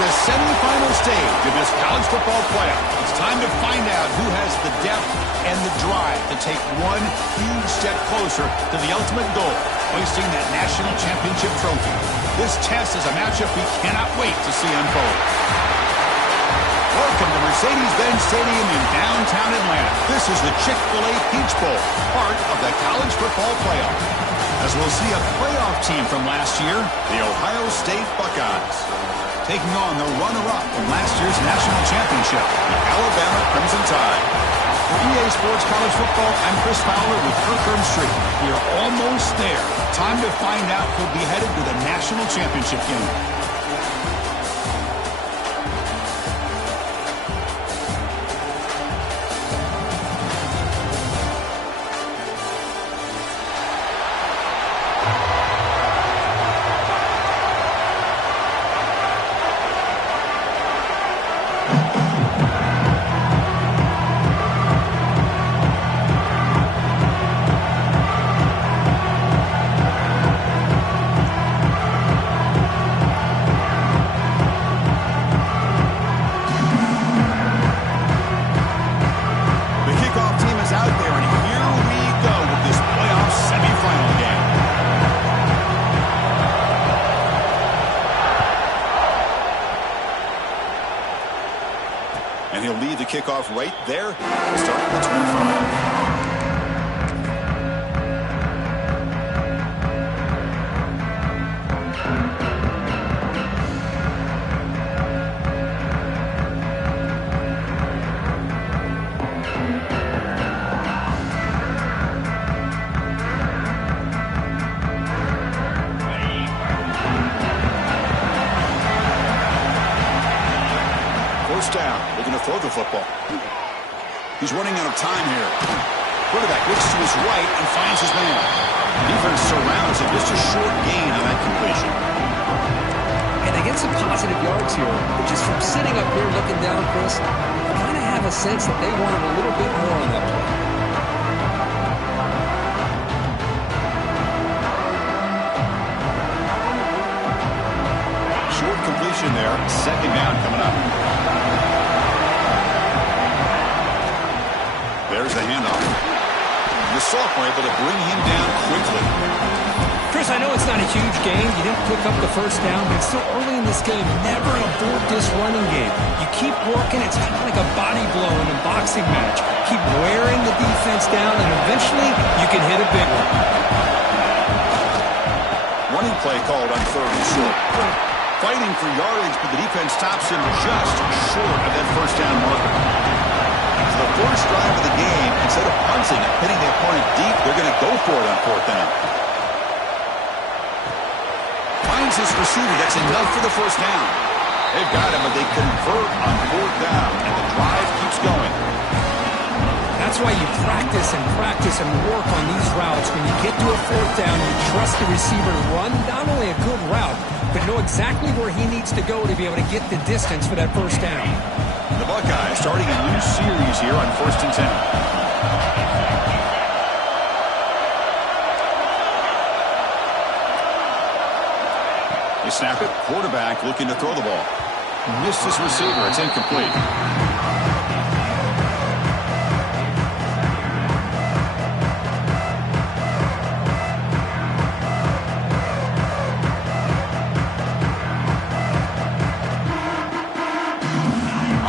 the semifinal stage of this college football playoff. It's time to find out who has the depth and the drive to take one huge step closer to the ultimate goal, hoisting that national championship trophy. This test is a matchup we cannot wait to see unfold. Welcome to Mercedes-Benz Stadium in downtown Atlanta. This is the Chick-fil-A Peach Bowl, part of the college football playoff. As we'll see a playoff team from last year, the Ohio State Buckeyes, taking on the runner-up from last year's national championship, the Alabama Crimson Tide. For EA Sports College Football, I'm Chris Fowler with Kirk Herbstreit. We are almost there. Time to find out who'll be headed to the national championship game. And he'll lead the kickoff right there, starting at the 25. First down, looking to throw the football. He's running out of time here. Quarterback looks to his right and finds his man. Defense surrounds him. Just a short gain on that completion. And they get some positive yards here, but just from sitting up here looking down, Chris, I kind of have a sense that they wanted a little bit more on that play. Short completion there. Second down coming up. There's the handoff. The sophomore able to bring him down quickly. Chris, I know it's not a huge game. You didn't pick up the first down, but it's still early in this game. Never abort this running game. You keep working. It's kind of like a body blow in a boxing match. Keep wearing the defense down, and eventually you can hit a big one. Running play called on third and short. Fighting for yardage, but the defense stops him just short of that first down marker. The first drive of the game, instead of punting and hitting the opponent deep, they're going to go for it on fourth down. Finds his receiver. That's enough for the first down. They've got him, but they convert on fourth down, and the drive keeps going. That's why you practice and work on these routes. When you get to a fourth down, you trust the receiver to run not only a good route, but know exactly where he needs to go to be able to get the distance for that first down. The Buckeyes starting a new series here on 1st and 10. They snap it. Quarterback looking to throw the ball. Missed his receiver. It's incomplete.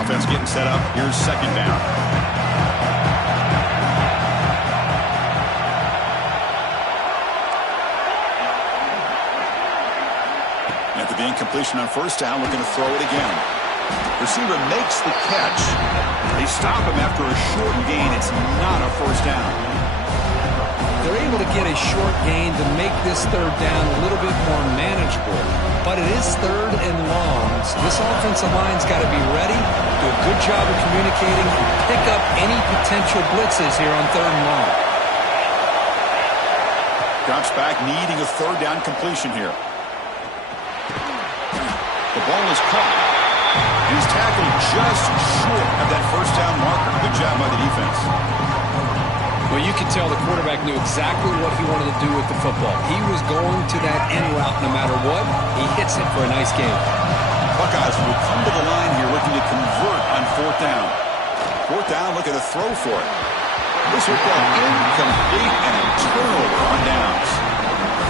Offense getting set up. Here's second down. After the incompletion on first down, looking to throw it again. Receiver makes the catch. They stop him after a short gain. It's not a first down. They're able to get a short gain to make this third down a little bit more manageable. But it is third and long. So this offensive line's got to be ready, do a good job of communicating, and pick up any potential blitzes here on third and long. Drops back, needing a third down completion here. The ball is caught. He's tackled just short of that first down marker. Good job by the defense. Well, you could tell the quarterback knew exactly what he wanted to do with the football. He was going to that end route no matter what. He hits it for a nice game. Buckeyes will come to the line here looking to convert on 4th down. 4th down, looking to throw for it. This will go incomplete and a turnover on downs.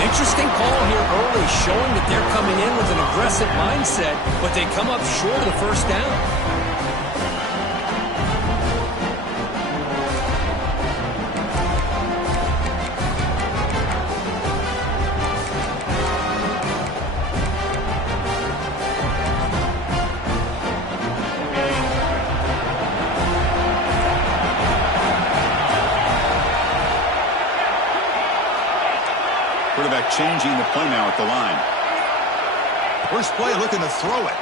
Interesting call here early, showing that they're coming in with an aggressive mindset, but they come up short of the 1st down. Quarterback changing the play now at the line. First play looking to throw it.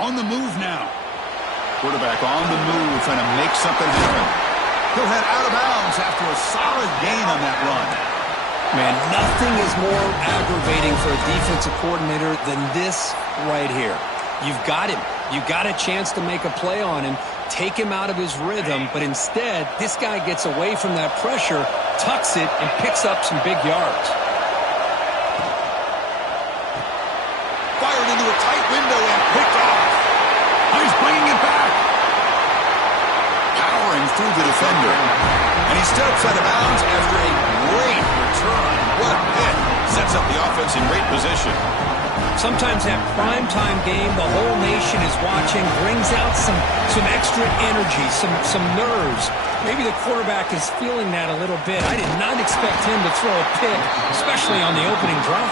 On the move now. Quarterback on the move trying to make something happen. He'll head out of bounds after a solid gain on that run. Man, nothing is more aggravating for a defensive coordinator than this right here. You've got him. You got a chance to make a play on him, take him out of his rhythm, but instead, this guy gets away from that pressure, tucks it, and picks up some big yards. Fired into a tight window and picked off. He's bringing it back. Powering through the defender. And he steps out of bounds after a great return. What a hit. Sets up the offense in great position. Sometimes that primetime game, the whole nation is watching, brings out some extra energy, some nerves. Maybe the quarterback is feeling that a little bit. I did not expect him to throw a pick, especially on the opening drive.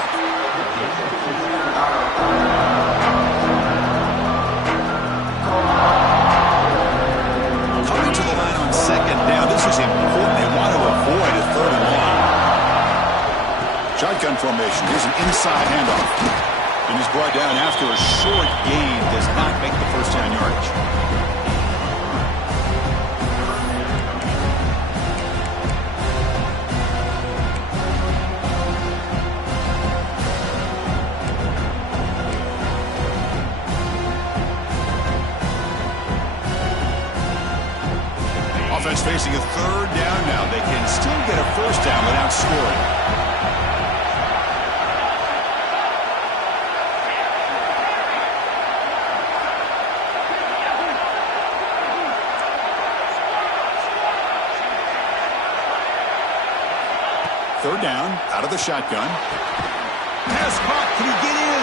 Coming to the line on 2nd down. This is important. They want to avoid a 3rd and long. Shotgun formation. Here's an inside handoff. And is brought down after a short gain. Does not make the 1st down yardage. Offense facing a 3rd down now. They can still get a 1st down without scoring. Third down, out of the shotgun. Pass caught. Can he get in?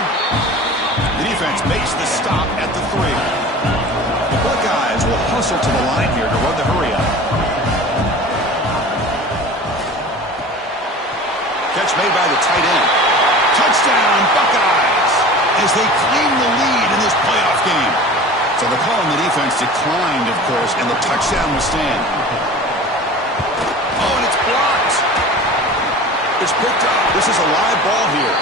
The defense makes the stop at the 3. The Buckeyes will hustle to the line here to run the hurry up. Catch made by the tight end. Touchdown, Buckeyes, as they claim the lead in this playoff game. So the call on the defense declined, of course, and the touchdown will stand. Oh, and it's blocked. It's picked up. This is a live ball here.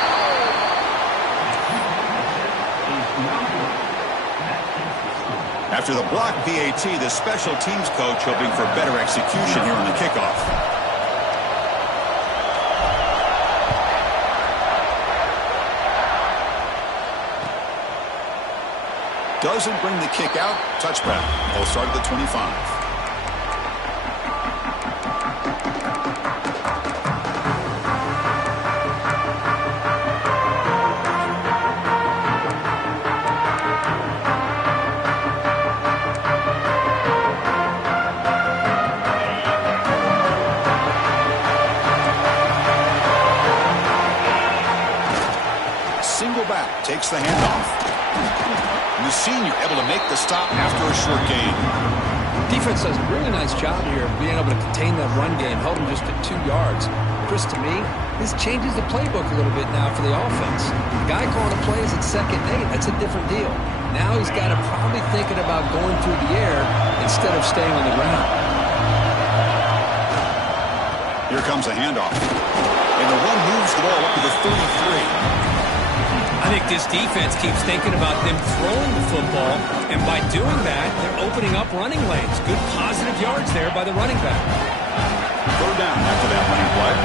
After the block PAT, the special teams coach hoping for better execution here on the kickoff. Doesn't bring the kick out. Touchback. They'll start at the 25. Takes the handoff. And the senior able to make the stop after a short gain. Defense does a really nice job here of being able to contain that run game, held him just at 2 yards. Chris, to me, this changes the playbook a little bit now for the offense. The guy calling the plays at 2nd and 8, that's a different deal. Now he's got to probably thinking about going through the air instead of staying on the ground. Here comes a handoff. And the one moves the ball up to the 33. I think this defense keeps thinking about them throwing the football, and by doing that, they're opening up running lanes. Good positive yards there by the running back. 3rd down after that running play.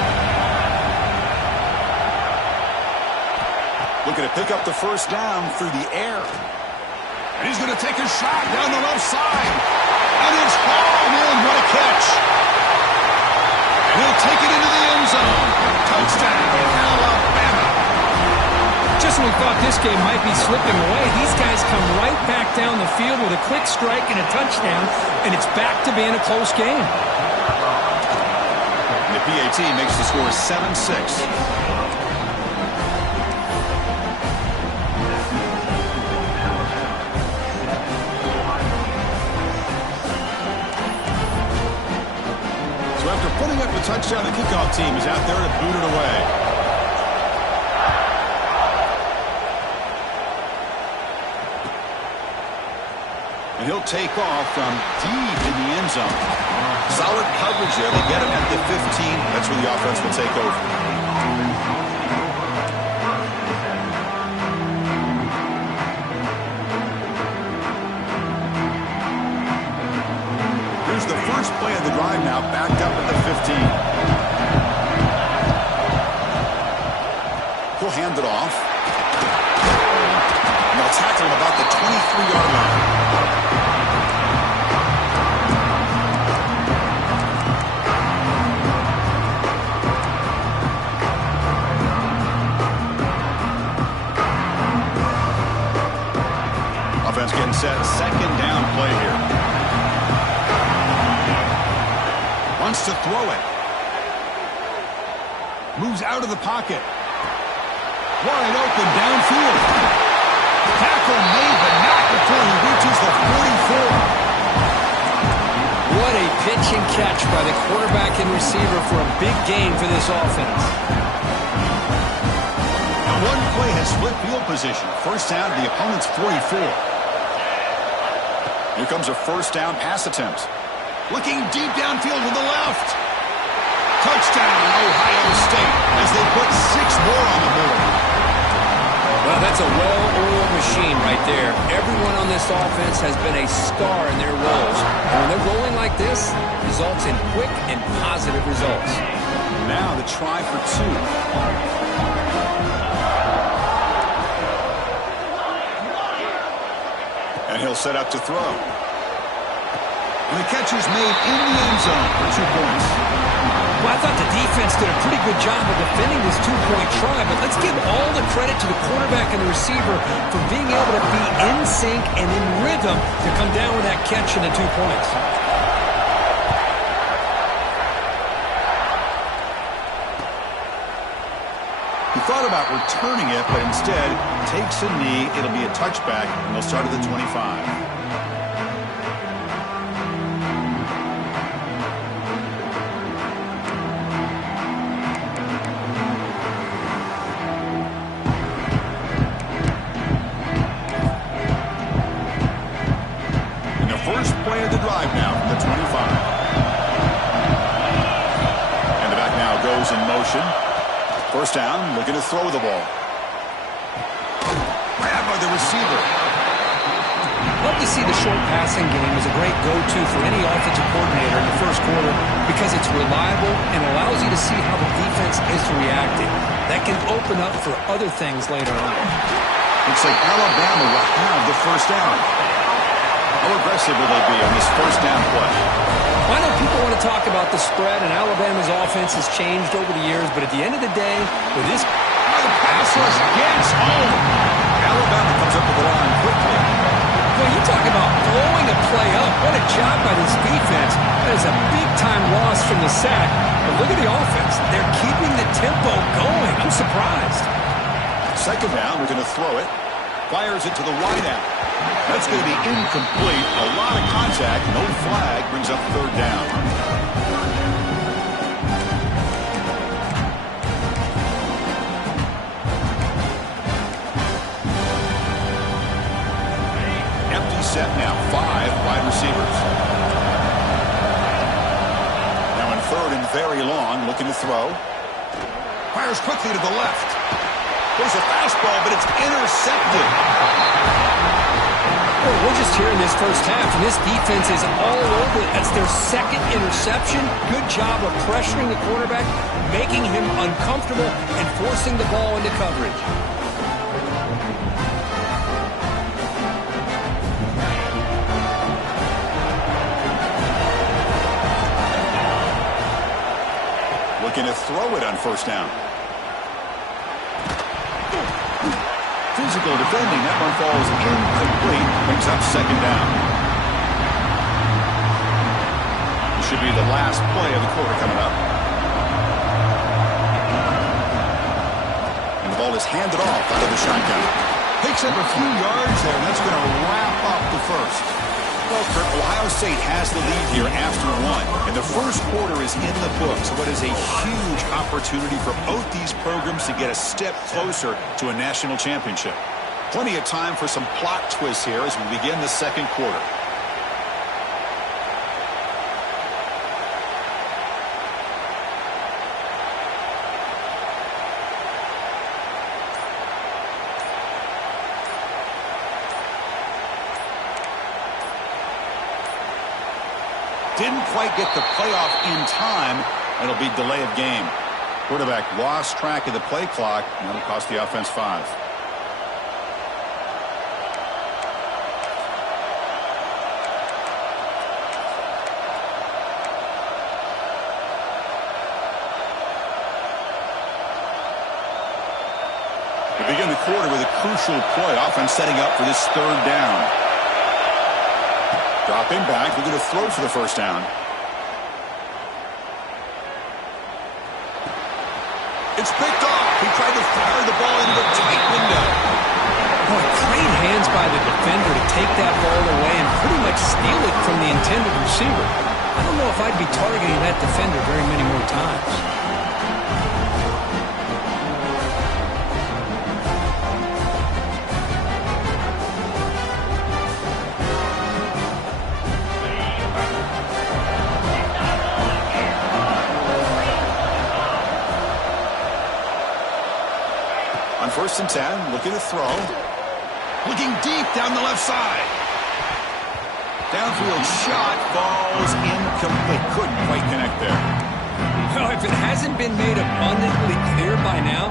Looking to pick up the 1st down through the air. And he's going to take a shot down the left side. And it's hauled in. What a catch. And he'll take it into the end zone. Touchdown, Alabama. Just personally thought this game might be slipping away. These guys come right back down the field with a quick strike and a touchdown, and it's back to being a close game. And the PAT makes the score 7-6. After putting up a touchdown, the kickoff team is out there to boot it away. And he'll take off from deep in the end zone. Solid coverage there. They get him at the 15. That's where the offense will take over. Here's the first play of the drive now, backed up at the 15. He'll hand it off. And they'll tackle him about the 23-yard line. Offense getting set. Second down play here. Wants to throw it. Moves out of the pocket. Wide open downfield. Tackle made, but not before he reaches the 44. What a pitch and catch by the quarterback and receiver for a big gain for this offense. Now one play has split field position. First down to the opponent's 44. Here comes a first down pass attempt. Looking deep downfield to the left. Touchdown, Ohio State, as they put 6 more on the board. Well, that's a well-oiled machine right there. Everyone on this offense has been a star in their roles. And when they're rolling like this, results in quick and positive results. Now the try for 2. And he'll set up to throw. And the catch is made in the end zone for 2 points. Well, I thought the defense did a pretty good job of defending this 2-point try, but let's give all the credit to the quarterback and the receiver for being able to be in sync and in rhythm to come down with that catch and the 2 points. He thought about returning it, but instead takes a knee. It'll be a touchback, and they'll start at the 25. First down, looking to throw the ball. Grabbed by the receiver. Love to see the short passing game as a great go-to for any offensive coordinator in the first quarter because it's reliable and allows you to see how the defense is reacting. That can open up for other things later on. Looks like Alabama will have the first down. How aggressive will they be on this first down play? I know people want to talk about the spread, and Alabama's offense has changed over the years, but at the end of the day, with this... The pass rush gets home. Alabama comes up with the line quickly. Well, you talk about blowing a play up. What a job by this defense. That is a big-time loss from the sack. But look at the offense. They're keeping the tempo going. I'm surprised. Second down, we're going to throw it. Fires it to the wideout. That's going to be incomplete. A lot of contact. No flag. Brings up third down. Empty set now. 5 wide receivers. Now in third and very long. Looking to throw. Fires quickly to the left. There's a fastball, but it's intercepted. Well, we're just here in this first half, and this defense is all over it. That's their second interception. Good job of pressuring the quarterback, making him uncomfortable, and forcing the ball into coverage. Looking to throw it on first down. physical defending. That one falls incomplete. Brings up second down. This should be the last play of the quarter coming up. And the ball is handed off out of the shotgun. Picks up a few yards there, and that's going to wrap up the first. Well, Kirk, Ohio State has the lead here after one, and the first quarter is in the books. What is a huge opportunity for both these programs to get a step closer to a national championship. Plenty of time for some plot twists here as we begin the second quarter. Didn't quite get the playoff in time. It'll be delay of game. Quarterback lost track of the play clock, and that'll cost the offense 5. We begin the quarter with a crucial play. Offense setting up for this third down. Dropping back, looking to throw for the first down. It's picked off. He tried to fire the ball into a tight window. Boy, great hands by the defender to take that ball away and pretty much steal it from the intended receiver. I don't know if I'd be targeting that defender very many more times. First and 10, looking to throw. Looking deep down the left side. Downfield shot falls incomplete. Couldn't quite connect there. Well, if it hasn't been made abundantly clear by now,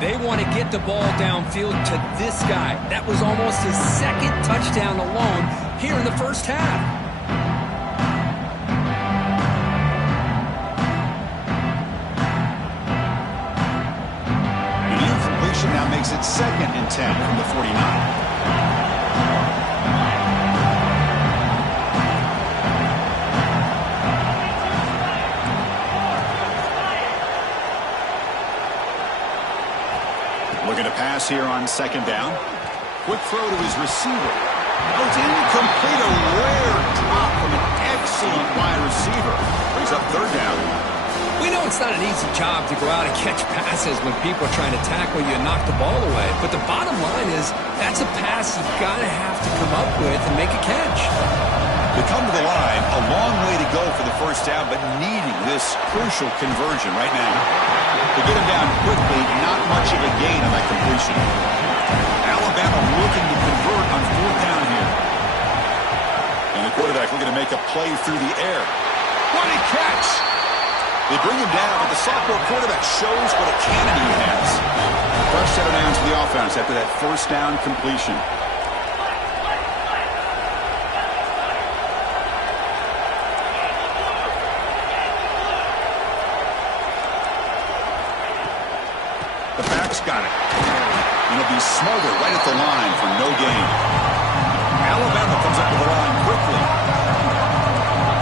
they want to get the ball downfield to this guy. That was almost his second touchdown alone here in the first half. Now makes it second and 10 from the 49. Looking to pass here on second down. Quick throw to his receiver. Oh, it's incomplete. A rare drop from an excellent wide receiver. Brings up third down. We know it's not an easy job to go out and catch passes when people are trying to tackle you and knock the ball away. But the bottom line is that's a pass you've got to have to come up with and make a catch. They come to the line, a long way to go for the first down, but needing this crucial conversion right now. To get him down quickly, not much of a gain on that completion. Alabama looking to convert on fourth down here. And the quarterback looking to make a play through the air. What a catch! They bring him down, but the sophomore quarterback shows what a cannon he has. Fresh set of downs for the offense after that first down completion. The back's got it. And it'll be smothered right at the line for no gain. Alabama comes up to the line quickly.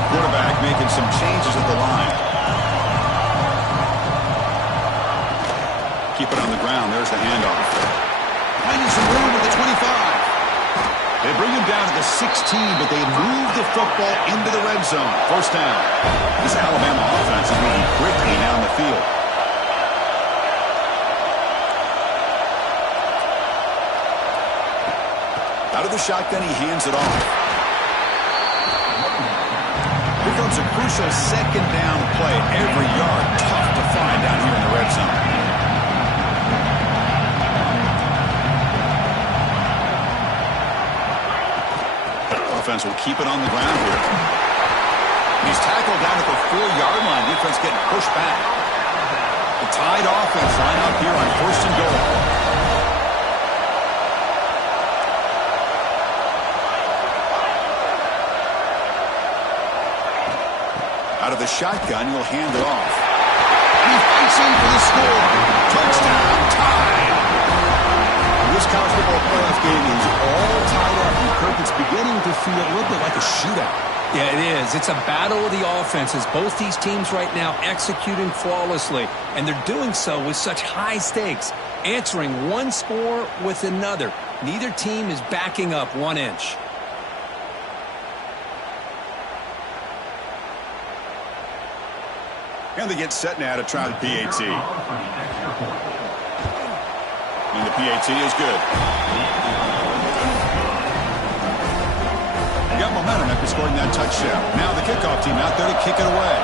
Quarterback making some changes at the line. Keep it on the ground. There's the handoff. Finding some room at the 25. They bring him down to the 16, but they move the football into the red zone. First down. This Alabama offense is moving quickly down the field. Out of the shotgun, he hands it off. Here comes a crucial second down play. Every yard tough to find down here in the red zone. Offense will keep it on the ground here. He's tackled down at the 4-yard line. Defense getting pushed back. The Tide offense line up here on first and goal. Out of the shotgun, he'll hand it off. He fights in for the score. Touchdown, Tide. This counts for feel a little bit like a shootout. Yeah, it is. It's a battle of the offenses. Both these teams right now executing flawlessly, and they're doing so with such high stakes, answering one score with another. Neither team is backing up 1 inch. And they get set now to try the PAT. And the PAT is good. Got momentum after scoring that touchdown. Now the kickoff team out there to kick it away.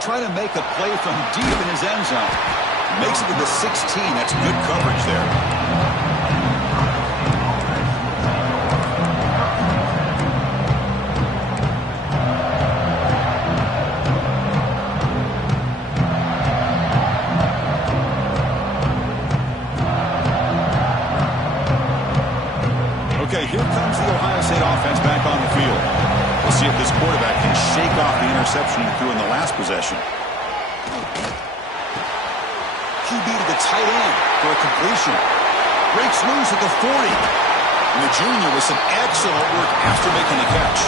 Trying to make a play from deep in his end zone. Makes it to the 16. That's good coverage there. Okay, here comes the Ohio State offense back on the field. We'll see if this quarterback can shake off the interception he threw in the last possession. QB to the tight end for a completion. Breaks loose at the 40. And the junior with some excellent work after making the catch.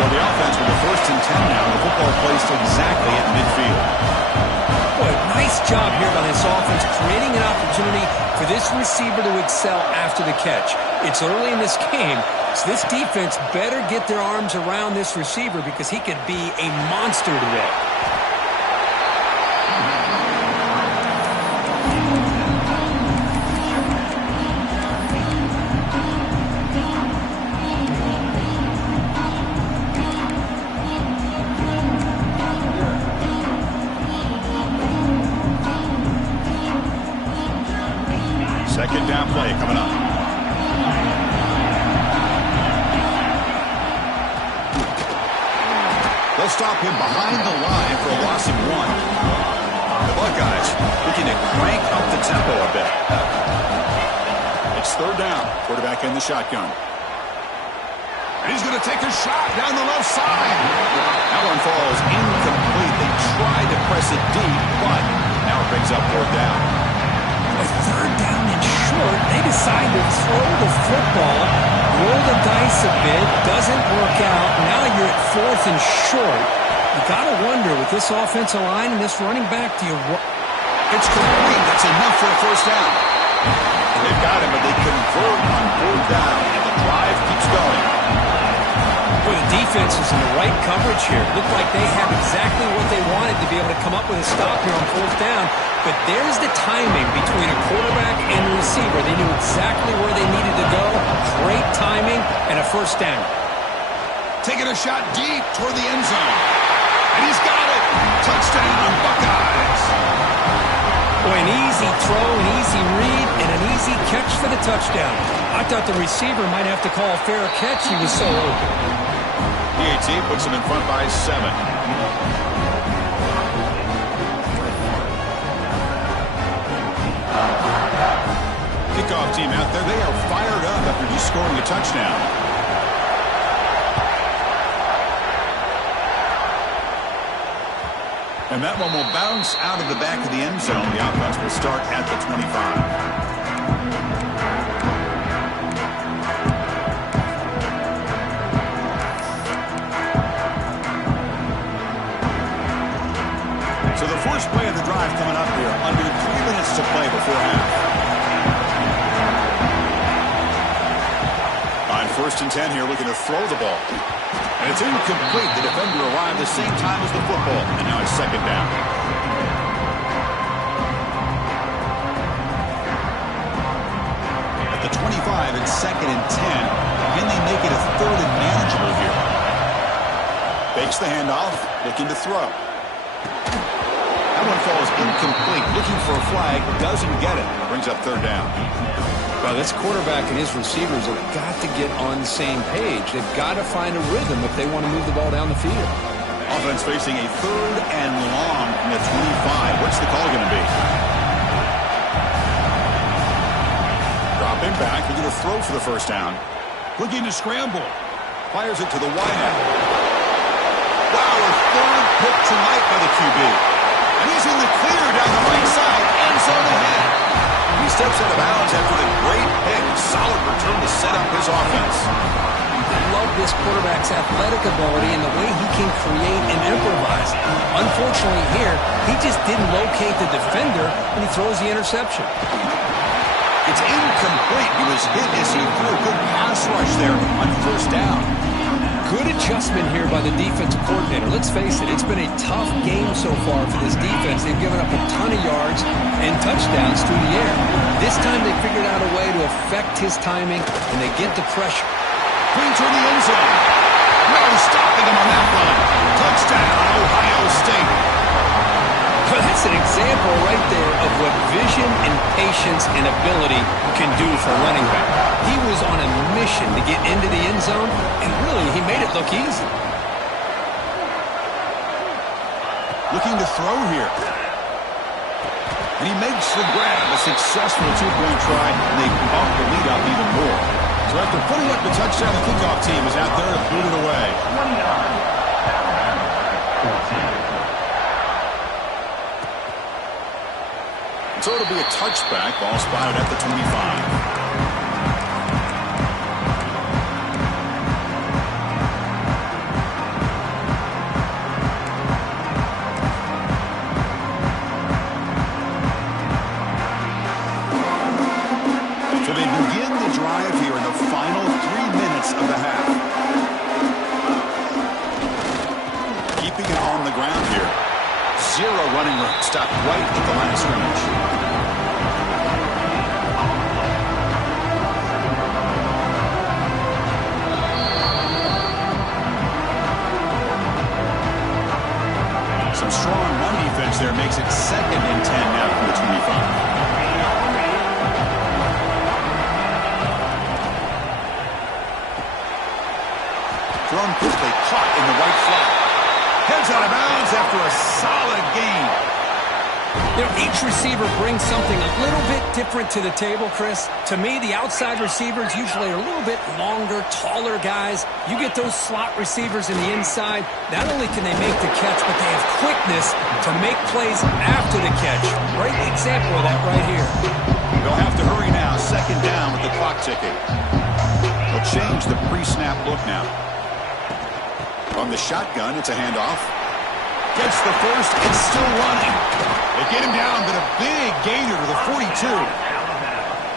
So the offense with the 1st and 10 now. The football placed exactly at midfield. Boy, nice job here by this offense, creating an opportunity for this receiver to excel after the catch. It's early in this game, so this defense better get their arms around this receiver because he could be a monster today. Second down play coming up. They'll stop him behind the line for a loss of 1. The Buckeyes looking to crank up the tempo a bit. It's 3rd down. Quarterback in the shotgun. And he's going to take a shot down the left side. That one falls incomplete. They tried to press it deep, but now it brings up 4th down. A 3rd down and short. They decide to throw the football, roll the dice a bit, doesn't work out. Now you're at 4th and short. You got to wonder with this offensive line and this running back, it's complete. That's enough for a 1st down. And they've got him, but they convert on 4th down, and the drive keeps going. Well, the defense is in the right coverage here. Looked like they have exactly what they wanted to be able to come up with a stop here on 4th down. But there's the timing between a quarterback and the receiver. They knew exactly where they needed to go. Great timing and a 1st down. Taking a shot deep toward the end zone. And he's got it. Touchdown, Buckeyes. Boy, an easy throw, an easy read, and an easy catch for the touchdown. I thought the receiver might have to call a fair catch. He was so open. PAT puts him in front by 7. Kickoff team out there. They are fired up after just scoring a touchdown. And that one will bounce out of the back of the end zone. The offense will start at the 25. So the first play of the drive coming up here. Under 3 minutes to play before half. On 1st and 10 here, looking to throw the ball. And it's incomplete. The defender arrived the same time as the football. And now it's 2nd down. At the 25, it's 2nd and 10. Can they make it a 3rd and manageable here? Fakes the handoff, looking to throw. That one falls incomplete. Looking for a flag, doesn't get it. Brings up 3rd down. Well, this quarterback and his receivers have got to get on the same page. They've got to find a rhythm if they want to move the ball down the field. Offense facing a 3rd and long from the 25. What's the call going to be? Dropping back, looking to throw for the 1st down. Looking to scramble. Fires it to the wideout. Wow, a 3rd pick tonight by the QB. And he's in the clear down the right side. End zone ahead. steps out of bounds after the great pick. Solid return to set up his offense. I love this quarterback's athletic ability and the way he can create and improvise. Unfortunately here, he just didn't locate the defender, and he throws the interception. It's incomplete. He was hit as he threw a good pass rush there on first down. Good adjustment here by the defensive coordinator. Let's face it, it's been a tough game so far for this defense. They've given up a ton of yards and touchdowns through the air. This time they figured out a way to affect his timing, and they get the pressure. Green toward the end zone. No stopping him on that run. Touchdown, Ohio State. Well, that's an example right there of what vision and patience and ability can do for a running back. He was on a mission to get into the end zone, and really, he made it look easy. Looking to throw here. And he makes the grab. A successful two-point try, and they bump the lead up even more. So after putting up the touchdown, the kickoff team is out there to boot it away. So it'll be a touchback. Ball spotted at the 25. So they begin the drive here in the final 3 minutes of the half. Keeping it on the ground here. Zero running room. Stopped right at the line of scrimmage. Some strong run defense there makes it 2nd and 10 now from the 25. Thrown quickly, caught in the right flat. Heads out of bounds after a solid gain. You know, each receiver brings something a little bit different to the table, Chris. To me, the outside receivers usually are a little bit longer, taller guys. You get those slot receivers in the inside, not only can they make the catch, but they have quickness to make plays after the catch. Great example of that right here. They'll have to hurry now. 2nd down with the clock ticking. They'll change the pre-snap look now. On the shotgun, it's a handoff. Gets the first, it's still running. They get him down, but a big gainer to the 42.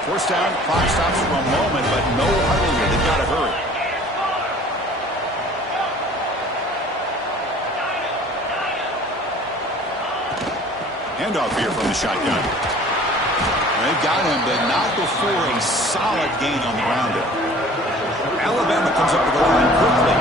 First down, clock stops for a moment, but no huddle here. They've got to hurry. Handoff here from the shotgun. They've got him, but not before a solid gain on the ground there. Alabama comes up with the line quickly.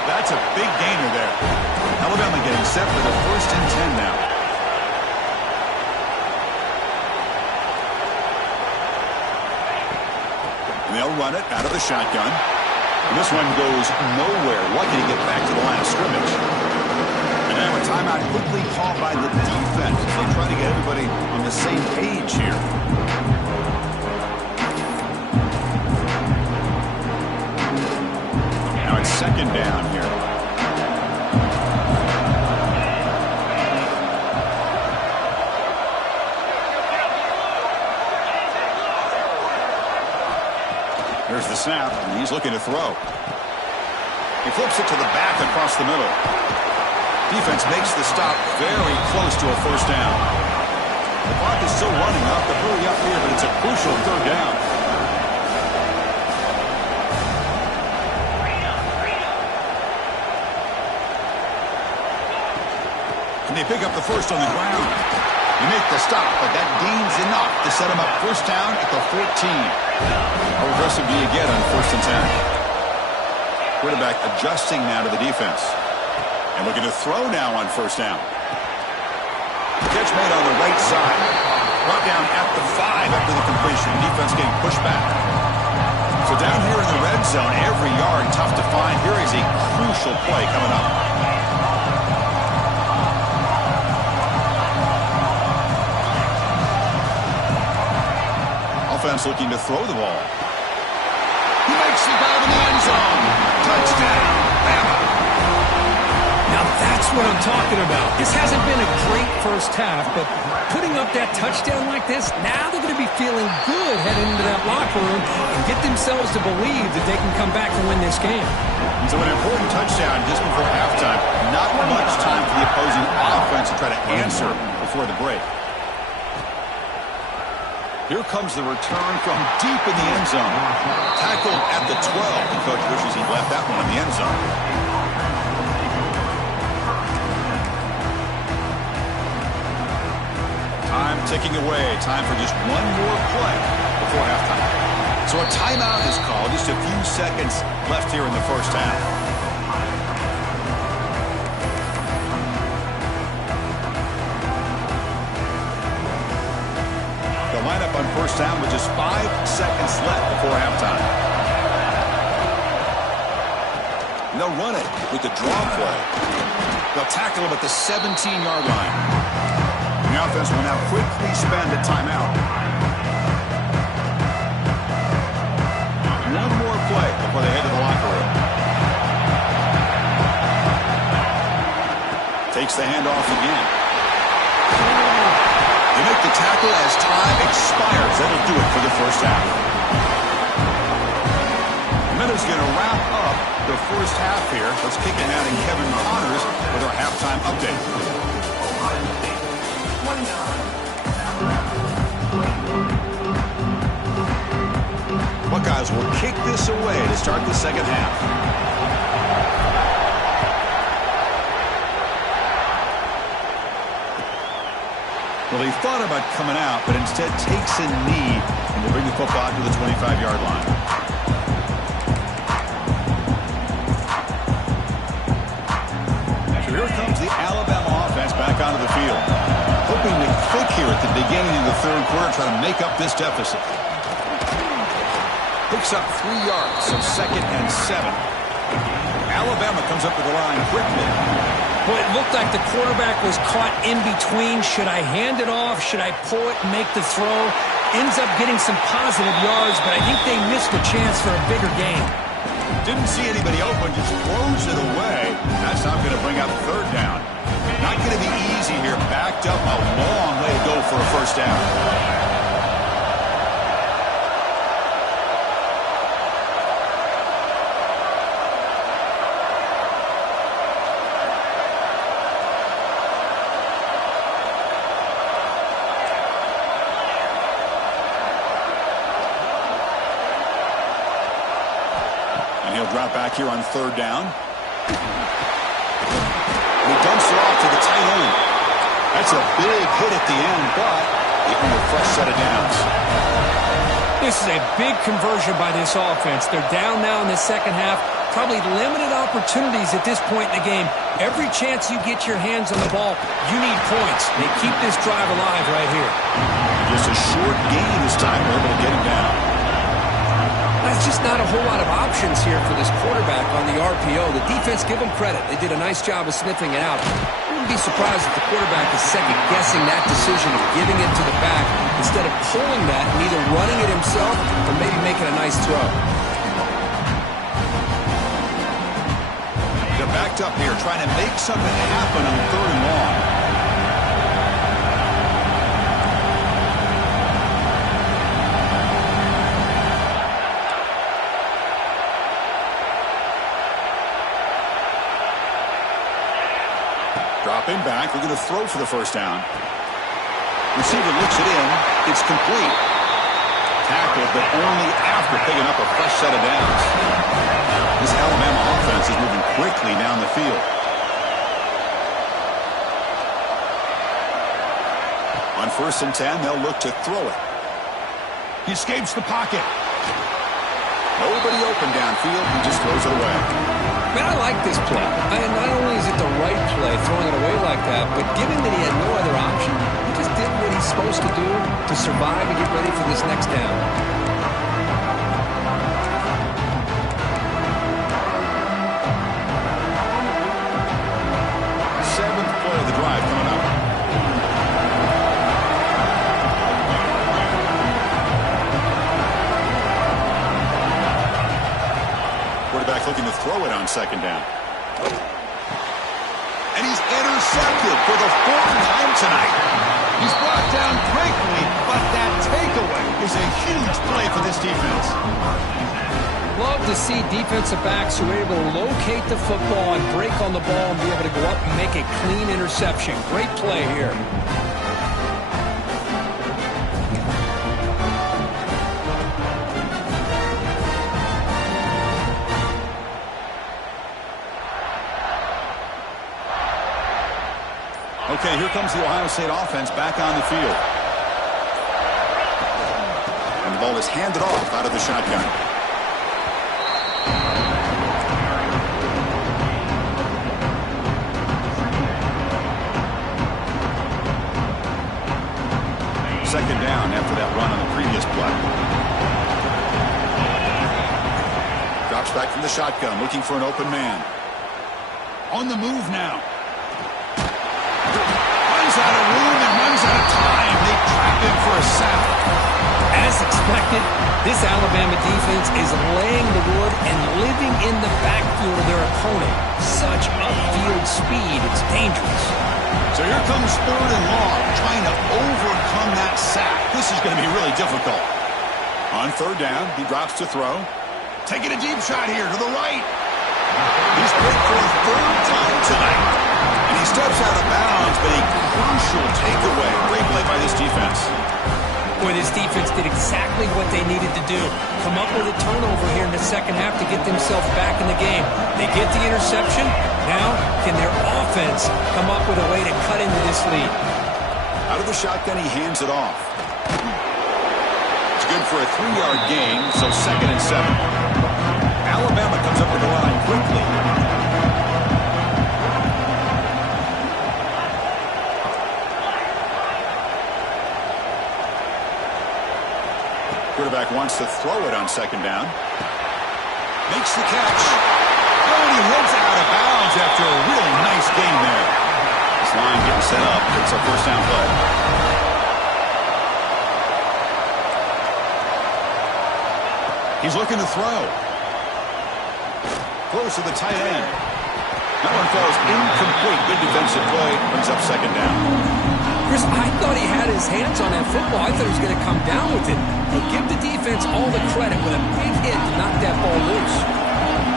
That's a big gainer there. Alabama getting set for the 1st and 10 now. And they'll run it out of the shotgun. And this one goes nowhere. Lucky to get back to the line of scrimmage. And now a timeout quickly called by the defense. They try to get everybody on the same page here. Now it's 2nd down here. There's the snap, and he's looking to throw. He flips it to the back across the middle. Defense makes the stop very close to a 1st down. The clock is still running. Off the hurry up here, but it's a crucial 3rd down. And they pick up the first on the ground. You make the stop, but that gains enough to set him up 1st down at the 14. How aggressive do you get on 1st and 10? Quarterback adjusting now to the defense. And looking to throw now on 1st down. Catch made on the right side. Brought down at the 5 after the completion. Defense getting pushed back. So down here in the red zone, every yard tough to find. Here is a crucial play coming up. offense looking to throw the ball. He makes the grab in the end zone. Touchdown, Bama. Now that's what I'm talking about. This hasn't been a great first half, but putting up that touchdown like this, now they're going to be feeling good heading into that locker room and get themselves to believe that they can come back and win this game. So an important touchdown just before halftime. Not much time for the opposing offense to try to answer before the break. Here comes the return from deep in the end zone. Tackled at the 12. The coach wishes he left that one in the end zone. Time ticking away. Time for just one more play before halftime. So a timeout is called. Just a few seconds left here in the first half. The lineup on first down with just 5 seconds left before halftime. And they'll run it with the draw play. They'll tackle him at the 17-yard line. The offense will now quickly spend a timeout. One more play before they head to the locker room. Takes the handoff again. They make the tackle as time expires. That'll do it for the first half. Minutes going to wrap up the first half here. Let's kick it out in Kevin Connors with our halftime update. Buckeyes will kick this away to start the second half. Well, he thought about coming out, but instead takes a knee and will bring the football to the 25-yard line. So here comes the Alabama offense back onto the field. Hoping to click here at the beginning of the third quarter, try to make up this deficit. Picks up 3 yards, so 2nd and 7. Alabama comes up to the line quickly. Well, it looked like the quarterback was caught in between. Should I hand it off? Should I pull it and make the throw? Ends up getting some positive yards, but I think they missed a chance for a bigger gain. Didn't see anybody open, just throws it away. That's not going to bring up third down. Not going to be easy here. Backed up a long way to go for a first down. Drop back here on third down. He dumps it off to the tight end. That's a big hit at the end, but they earn a fresh set of downs. This is a big conversion by this offense. They're down now in the second half. Probably limited opportunities at this point in the game. Every chance you get your hands on the ball, you need points. They keep this drive alive right here. Just a short gain this time. They're able to get him down. That's just not a whole lot of options here for this quarterback on the RPO. The defense, give them credit. They did a nice job of sniffing it out. I wouldn't be surprised if the quarterback is second-guessing that decision of giving it to the back instead of pulling that and either running it himself or maybe making a nice throw. They're backed up here trying to make something happen on third and long. Dropping back, they're going to throw for the first down. Receiver looks it in. It's complete. Tackled, but only after picking up a fresh set of downs. This Alabama offense is moving quickly down the field. On 1st and 10, they'll look to throw it. He escapes the pocket. Nobody open downfield. He just throws it away. Man, I like this play. And not only is it the right play, throwing it away like that, but given that he had no other option, he just did what he's supposed to do to survive and get ready for this next down. Seventh play of the drive coming up. They looking to throw it on second down. And he's intercepted for the fourth time tonight. He's brought down quickly, but that takeaway is a huge play for this defense. Love to see defensive backs who are able to locate the football and break on the ball and be able to go up and make a clean interception. Great play here. Okay, here comes the Ohio State offense back on the field. And the ball is handed off out of the shotgun. Second down after that run on the previous play. Drops back from the shotgun, looking for an open man. On the move now. Runs out of room and runs out of time. They trap him for a sack. As expected, this Alabama defense is laying the wood and living in the backfield of their opponent. Such upfield speed, it's dangerous. So here comes third and long, trying to overcome that sack. This is going to be really difficult. On third down, he drops to throw. Taking a deep shot here to the right. He's picked for a third time tonight. And he steps out of bounds, but a crucial takeaway. Great play by this defense. Boy, this defense did exactly what they needed to do. Come up with a turnover here in the second half to get themselves back in the game. They get the interception. Now, can their offense come up with a way to cut into this lead? Out of the shotgun, he hands it off. It's good for a 3-yard gain, so 2nd and 7. Alabama comes up with the line quickly. Quarterback wants to throw it on second down. Makes the catch. Oh, and he heads out of bounds after a really nice gain there. This line getting set up. It's a first down play. He's looking to throw. Throws to the tight end. That one falls incomplete. Good defensive play. Brings up second down. Chris, I thought he had his hands on that football. I thought he was going to come down with it. But give the defense all the credit with a big hit to knock that ball loose.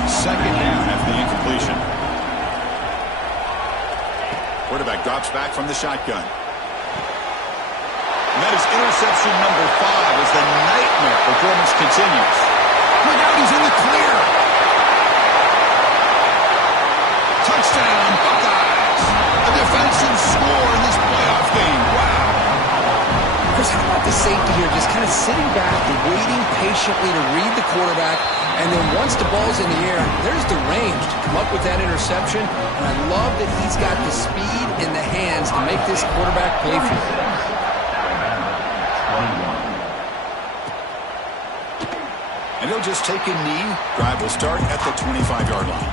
Second down after the incompletion. Quarterback drops back from the shotgun. And that is interception number 5 as the nightmare performance continues. Look out, he's in the clear. Touchdown, Buckeyes. A defensive score in this playoff game. Wow. Chris, how about the safety here? Just kind of sitting back and waiting patiently to read the quarterback. And then once the ball's in the air, there's the range to come up with that interception. And I love that he's got the speed in the hands to make this quarterback play for him. And he'll just take a knee. Drive will start at the 25-yard line.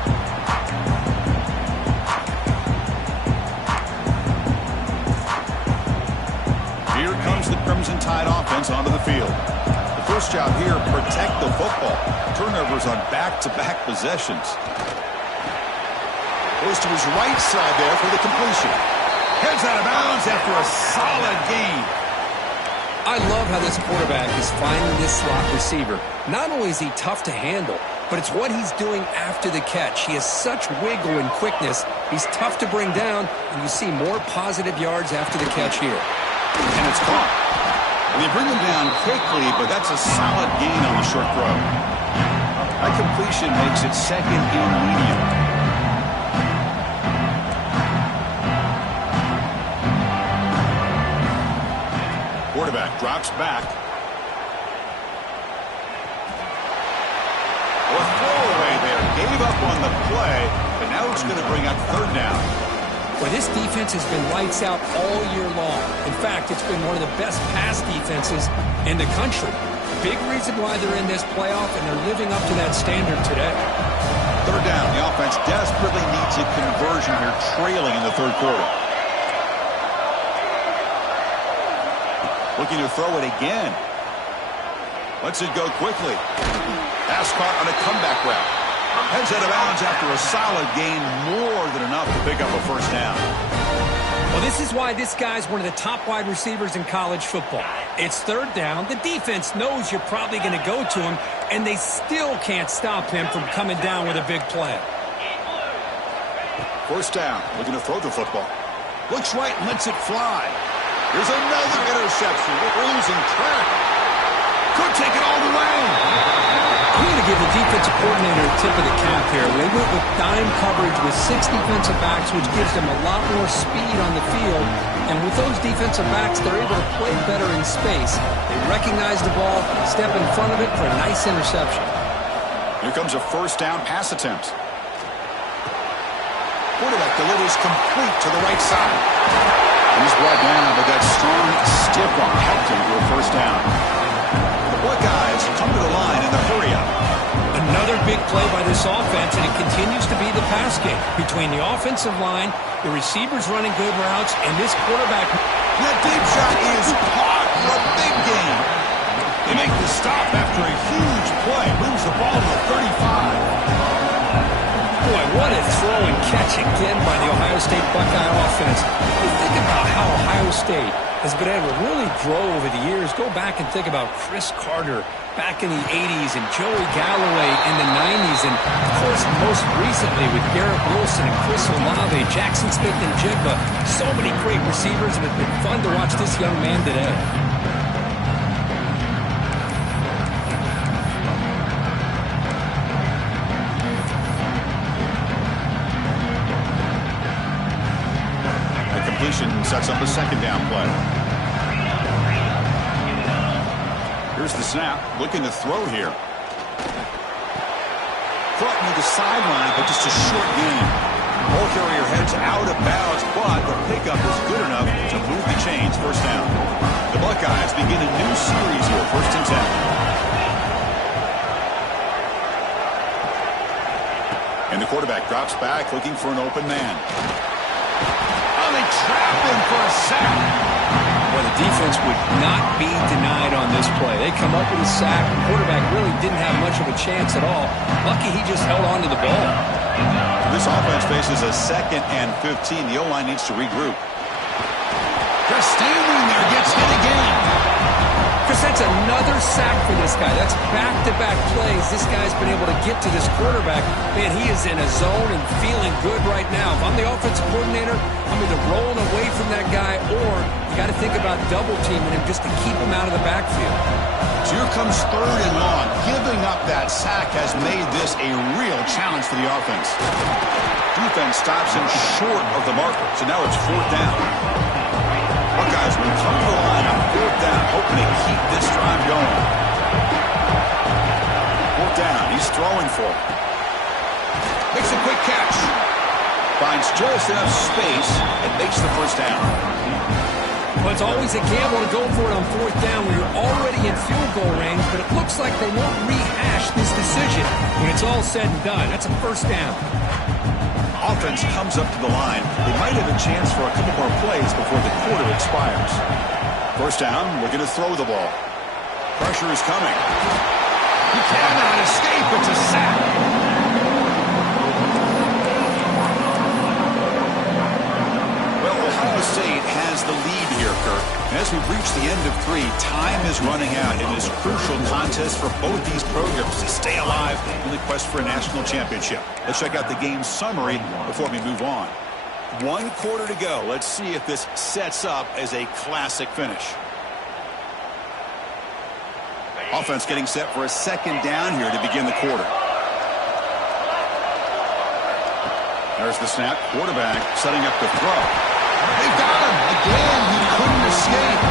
Here comes the Crimson Tide offense onto the field. The first job here, protect the football. Turnovers on back-to-back possessions. Goes to his right side there for the completion. Heads out of bounds after a solid gain. I love how this quarterback is finding this slot receiver. Not only is he tough to handle, but it's what he's doing after the catch. He has such wiggle and quickness. He's tough to bring down, and you see more positive yards after the catch here. And it's caught. And they bring him down quickly, but that's a solid gain on the short throw. That completion makes it 2nd and medium. Quarterback drops back. A throwaway there. Gave up on the play, but now it's going to bring up third down. Well, this defense has been lights out all year long. In fact, it's been one of the best pass defenses in the country. Big reason why they're in this playoff, and they're living up to that standard today. Third down. The offense desperately needs a conversion here, trailing in the third quarter. Looking to throw it again. Lets it go quickly. Pass caught on a comeback route. Heads out of bounds after a solid gain, more than enough to pick up a first down. Well, this is why this guy's one of the top wide receivers in college football. It's third down. The defense knows you're probably going to go to him, and they still can't stop him from coming down with a big play. First down, looking to throw the football. Looks right and lets it fly. Here's another interception. We're losing track. Could take it all the way. I'm going to give the defensive coordinator a tip of the cap here. They went with dime coverage with 6 defensive backs, which gives them a lot more speed on the field. And with those defensive backs, they're able to play better in space. They recognize the ball, step in front of it for a nice interception. Here comes a first down pass attempt. Quarterback delivers complete to the right side. He's brought down, but that strong stiff arm helped him to a first down. The Buckeyes come to the line in the hurry-up. Another big play by this offense, and it continues to be the pass game between the offensive line, the receivers running good routes, and this quarterback. That deep shot is caught for a big gain. They make the stop after a huge play. Moves the ball to the 35. Boy, what a throw and catch again by the Ohio State Buckeye offense. You think about how Ohio State has been able to really grow over the years. Go back and think about Chris Carter back in the 80s and Joey Galloway in the 90s. And, of course, most recently with Garrett Wilson and Chris Olave, Jackson Smith-Njigba. So many great receivers, and it's been fun to watch this young man today. Sets up a second down play. Here's the snap. Looking to throw here. Caught near the sideline, but just a short gain. Ball carrier heads out of bounds, but the pickup is good enough to move the chains. First down. The Buckeyes begin a new series here. First and 10. And the quarterback drops back, looking for an open man. They trap him for a sack. Well, the defense would not be denied on this play. They come up with a sack. The quarterback really didn't have much of a chance at all. Lucky he just held on to the ball. This offense faces a 2nd and 15. The O-line needs to regroup. Just standing there, gets hit again. Chris, that's another sack for this guy. That's back-to-back plays. This guy's been able to get to this quarterback. Man, he is in a zone and feeling good right now. If I'm the offensive coordinator, I'm either rolling away from that guy or you got to think about double-teaming him just to keep him out of the backfield. So here comes 3rd and long. Giving up that sack has made this a real challenge for the offense. Defense stops him short of the marker, so now it's 4th down. Buckeyes will come to the line on 4th down, hoping to keep this drive going. 4th down, he's throwing for it. Makes a quick catch. Finds just enough space and makes the first down. Well, it's always a gamble to go for it on 4th down when you're already in field goal range, but it looks like they won't rehash this decision when it's all said and done. That's a first down. Offense comes up to the line. They might have a chance for a couple more plays before the quarter expires. First down, looking to throw the ball. Pressure is coming. He cannot escape. It's a sack. Well, Ohio State has the lead here, Kirk. And as we reach the end of 3, time is running out in this crucial contest for both these programs to stay alive in the quest for a national championship. Let's check out the game summary before we move on. 1 quarter to go. Let's see if this sets up as a classic finish. Offense getting set for a second down here to begin the quarter. There's the snap. Quarterback setting up the throw. They've got him. Again, he couldn't escape.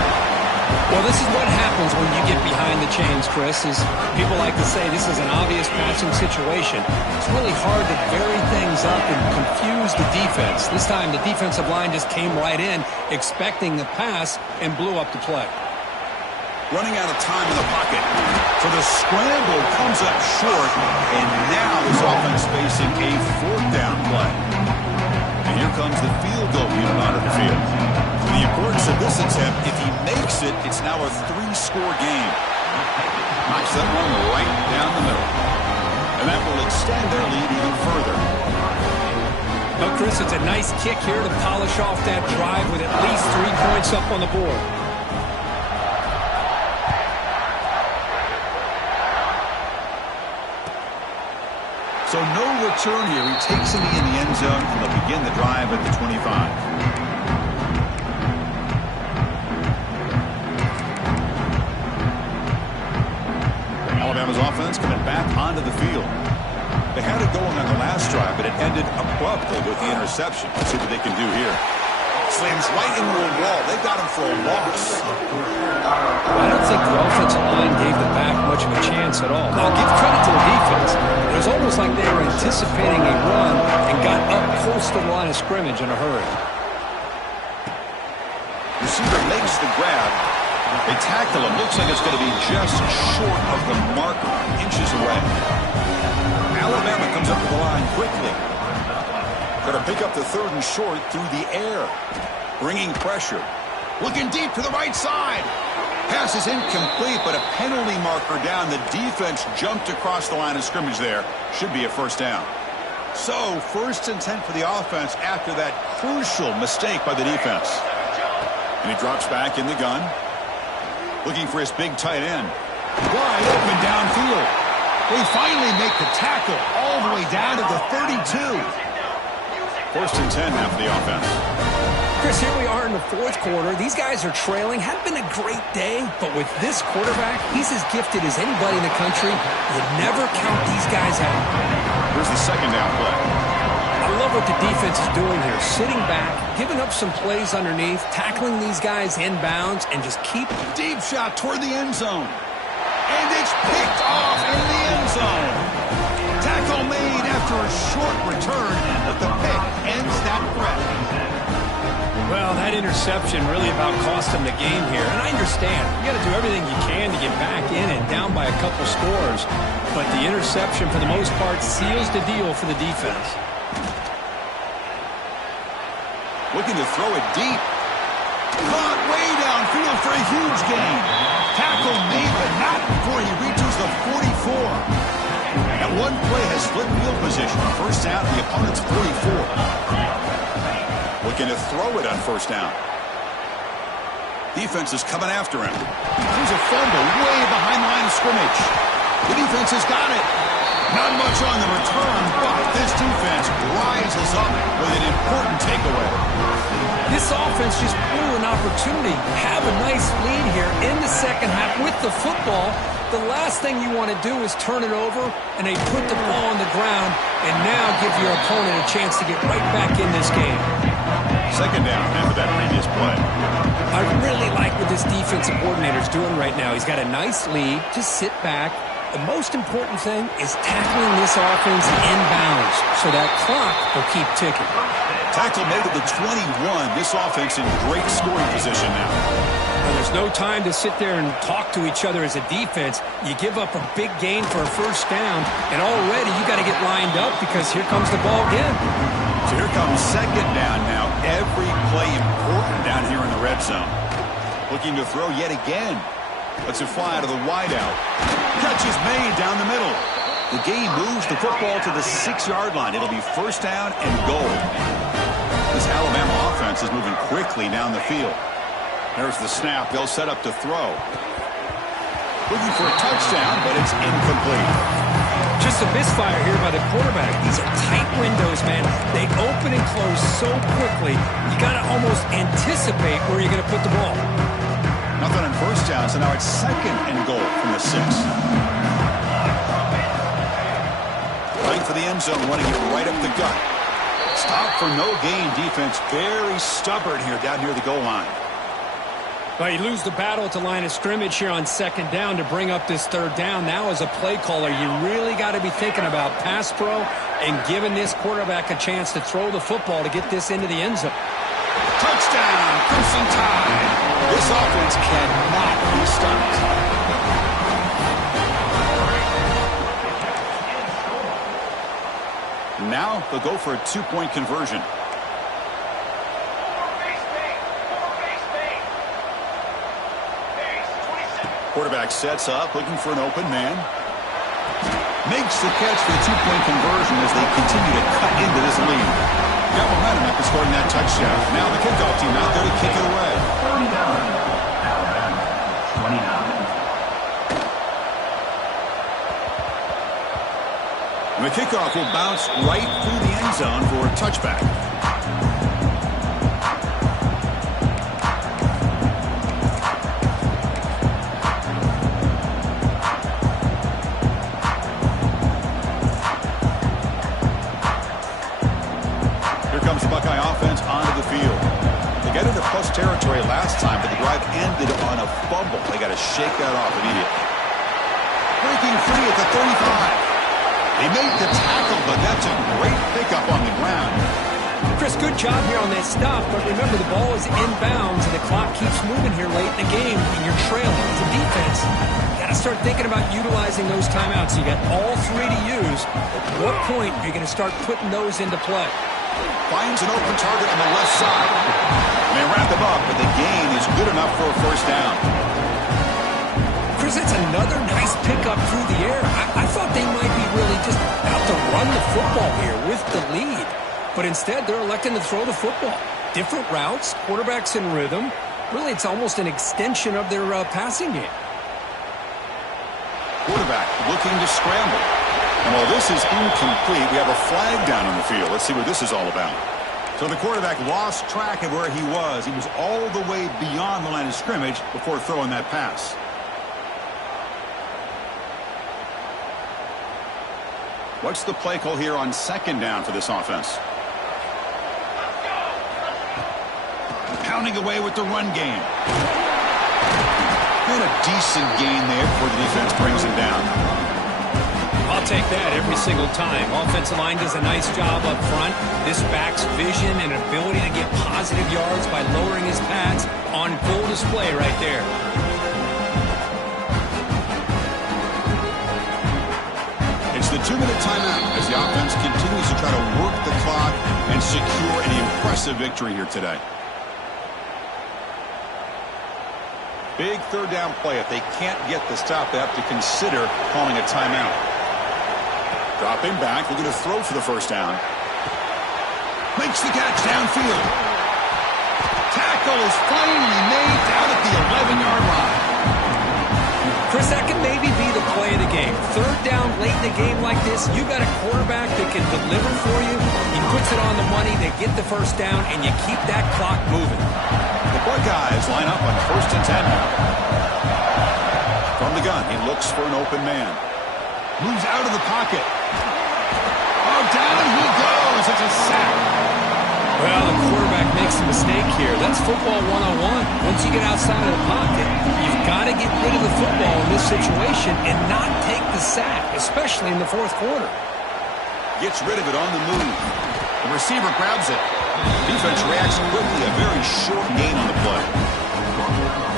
Well, this is what happens when you get behind the chains, Chris, is people like to say this is an obvious passing situation. It's really hard to vary things up and confuse the defense. This time, the defensive line just came right in, expecting the pass, and blew up the play. Running out of time in the pocket. So the scramble comes up short, and now this offense facing a 4th down play. And here comes the field goal unit onto the field. The importance of this attempt, if he makes it, it's now a 3-score game. Knocks that one right down the middle. And that will extend their lead even further. Well, Chris, it's a nice kick here to polish off that drive with at least 3 points up on the board. So no return here. He takes it in the end zone, and they'll begin the drive at the 25. Alabama's offense coming back onto the field. They had it going on the last drive, but it ended abruptly with the interception. Let's see what they can do here. Slams right into a wall. They got him for a loss. I don't think the offensive line gave the back much of a chance at all. Now, give credit to the defense. It was almost like they were anticipating a run and got up close to the line of scrimmage in a hurry. Receiver makes the grab. They tackle him. Looks like it's going to be just short of the marker, inches away. Alabama comes up to the line quickly. Going to pick up the 3rd and short through the air. Bringing pressure. Looking deep to the right side. Pass is incomplete, but a penalty marker down. The defense jumped across the line of scrimmage there. Should be a first down. So, 1st and 10 for the offense after that crucial mistake by the defense. And he drops back in the gun. Looking for his big tight end. Wide open downfield. They finally make the tackle all the way down to the 32. 1st and 10 now for the offense. Chris, here we are in the 4th quarter. These guys are trailing. Hadn't been a great day, but with this quarterback, he's as gifted as anybody in the country. You never count these guys out. Here's the 2nd down play. I love what the defense is doing here. Sitting back, giving up some plays underneath, tackling these guys inbounds, and just keep... Deep shot toward the end zone. And it's picked off in the end zone. Tackle made after a short return, but the pick ends that threat. Well, that interception really about cost him the game here. And I understand. You got to do everything you can to get back in and down by a couple scores. But the interception, for the most part, seals the deal for the defense. Looking to throw it deep. Caught way downfield for a huge gain. Tackle made, but not before he reaches the 44. And one play has flipped field position. 1st down at the opponent's 44. Looking to throw it on 1st down. Defense is coming after him. There's a fumble way behind the line of scrimmage. The defense has got it. Not much on the return, but this defense rises up with an important takeaway. This offense just blew an opportunity. Have a nice lead here in the 2nd half with the football. The last thing you want to do is turn it over, and they put the ball on the ground and now give your opponent a chance to get right back in this game. 2nd down after that previous play. I really like what this defensive coordinator is doing right now. He's got a nice lead. Just sit back. The most important thing is tackling this offense inbounds so that clock will keep ticking. Tackle made at the 21. This offense in great scoring position now. Well, there's no time to sit there and talk to each other as a defense. You give up a big gain for a 1st down, and already you got to get lined up because here comes the ball again. So here comes 2nd down now. Every play important down here in the red zone. Looking to throw yet again. Lets it fly out of the wideout. Catch is made down the middle. The game moves the football to the 6-yard line. It'll be 1st down and goal. This Alabama offense is moving quickly down the field. There's the snap. They'll set up to throw. Looking for a touchdown, but it's incomplete. Just a misfire here by the quarterback. These are tight windows, man. They open and close so quickly. You got to almost anticipate where you're going to put the ball. Nothing on 1st down, so now it's 2nd and goal from the 6. Playing for the end zone, running it right up the gut. Stop for no gain. Defense very stubborn here down near the goal line. Well, you lose the battle at the line of scrimmage here on 2nd down to bring up this 3rd down. Now as a play caller, you really got to be thinking about pass pro and giving this quarterback a chance to throw the football to get this into the end zone. Touchdown, Crimson Tide. This offense cannot be stopped. Now they'll go for a 2-point conversion. Quarterback sets up, looking for an open man. Makes the catch for the two-point conversion as they continue to cut into this lead. Got momentum after scoring that touchdown. Now the kickoff team out there to kick it away. 29. The kickoff will bounce right through the end zone for a touchback. Here comes the Buckeye offense onto the field. They got into plus territory last time, but the drive ended on a fumble. They got to shake that off immediately. Breaking free at the 35. They made the tackle, but that's a great pickup on the ground. Chris, good job here on that stop, but remember the ball is inbounds and the clock keeps moving here late in the game and you're trailing. As a defense, you got to start thinking about utilizing those timeouts. You got all three to use. At what point are you going to start putting those into play? Finds an open target on the left side. And they wrap him up, but the gain is good enough for a first down. Chris, it's another nice pickup through the air. I thought they might be really just out to run the football here with the lead. But instead, they're electing to throw the football. Different routes, quarterbacks in rhythm. Really, it's almost an extension of their passing game. Quarterback looking to scramble. And while this is incomplete, we have a flag down on the field. Let's see what this is all about. So the quarterback lost track of where he was. He was all the way beyond the line of scrimmage before throwing that pass. What's the play call here on second down for this offense? Pounding away with the run game. And a decent gain there before the defense brings him down. I'll take that every single time. Offensive line does a nice job up front. This back's vision and ability to get positive yards by lowering his pads on full display right there. It's the 2-minute timeout as the offense continues to try to work the clock and secure an impressive victory here today. Big third down play. If they can't get the stop, they have to consider calling a timeout. Dropping back, looking to throw for the first down. Makes the catch downfield. Tackle is finally made down at the 11-yard line. Chris, that could maybe be the play of the game. Third down late in the game like this, you got a quarterback that can deliver for you. He puts it on the money, they get the first down, and you keep that clock moving. The Buckeyes line up on 1st and 10 now. From the gun, he looks for an open man. Moves out of the pocket. Oh, down he goes. It's a sack. Well, the quarterback makes a mistake here. That's football 101. Once you get outside of the pocket, you've got to get rid of the football in this situation and not take the sack, especially in the fourth quarter. Gets rid of it on the move. The receiver grabs it. Defense reacts quickly. A very short gain on the play.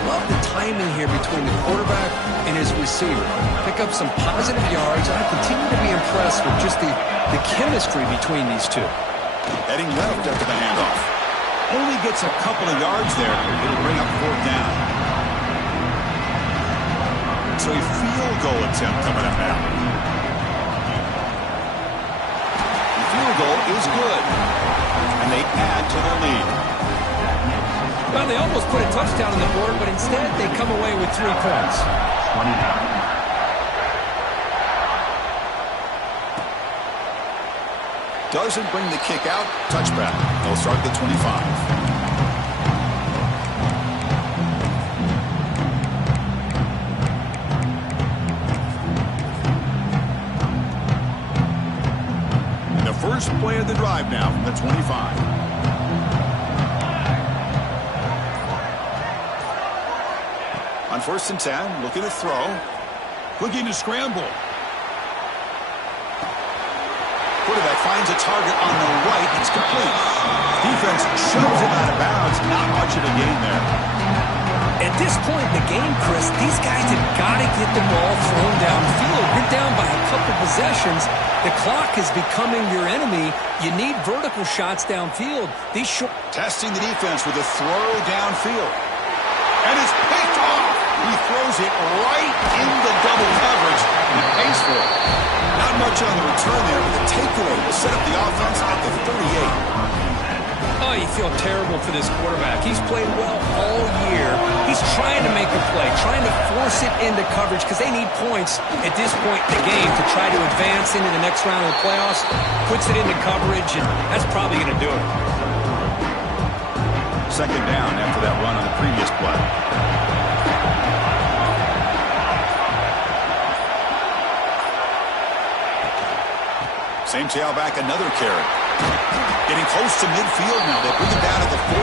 Love the timing here between the quarterback and his receiver. Pick up some positive yards. I continue to be impressed with just the chemistry between these two. Heading left after the handoff. Only gets a couple of yards there. It'll bring up fourth down. So a field goal attempt coming up now. The field goal is good. And they add to their lead. Well, they almost put a touchdown on the board, but instead they come away with 3 points. 29. Doesn't bring the kick out. Touchback. They'll start at the 25. And the first play of the drive now from the 25. On 1st and 10, looking to throw. Looking to scramble. Quarterback finds a target on the right. It's complete. Defense shoves him out of bounds. Not much of a gain there. At this point in the game, Chris, these guys have got to get the ball thrown downfield. You're down by a couple possessions. The clock is becoming your enemy. You need vertical shots downfield. These short... Testing the defense with a throw downfield. And it's picked off. He throws it right into double coverage. pays for it. Not much on the return there, but the takeaway will set up the offense at the 38. Oh, you feel terrible for this quarterback. He's played well all year. He's trying to make a play, trying to force it into coverage because they need points at this point in the game to try to advance into the next round of the playoffs. Puts it into coverage, and that's probably going to do it. Second down after that run on the previous play. Same tailback, another carry. Getting close to midfield now. They bring it down to the 40.